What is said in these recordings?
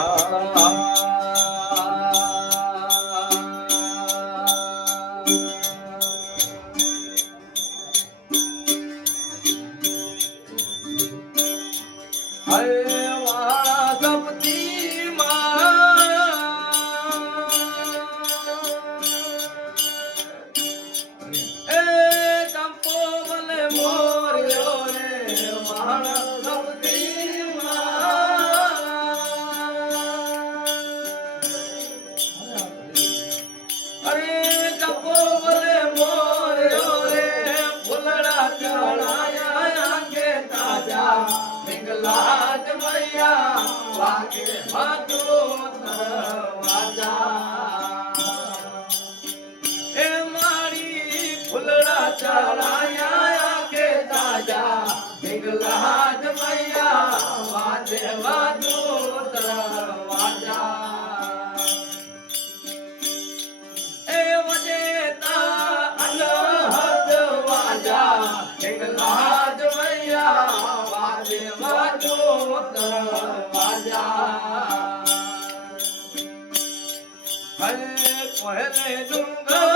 હરે વાજા. મૈયા વાજો વાજા વાજા હરે કોહલે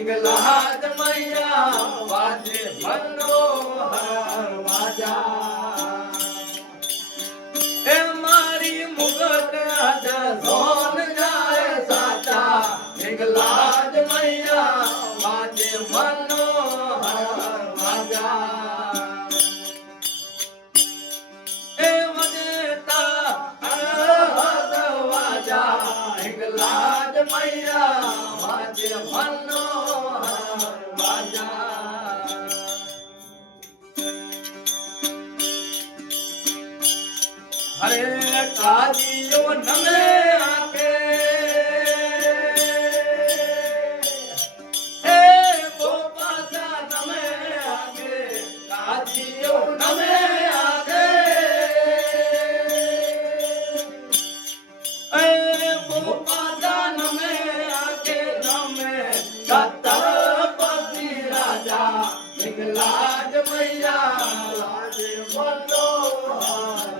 હિંગલાજ મૈયા વાજે મનોહર વાજા. એ મારી મુગટ રાજા સોન જાય સાચા હિંગલાજ મૈયા વાજે મનોહર વાજા. એ વજેતા અરહદ વાજા મૈયા વાજે મનોહર અરે કાજીઓ નમે આકે એ ગોપાતા નમે આકે કાજીઓ નમે આકે એ ગોપાતા નમે આકે નમે છત્રપતિ રાજા નિકલાજ મૈયા રાજે મનોહર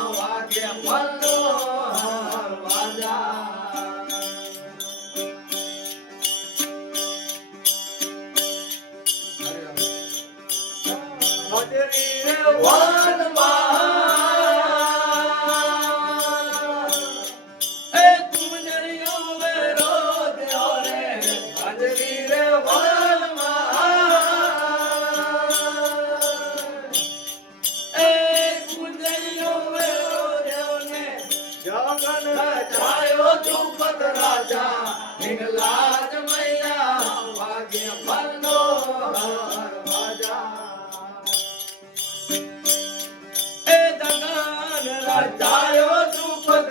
વે રોજ વે રોજ ઓરે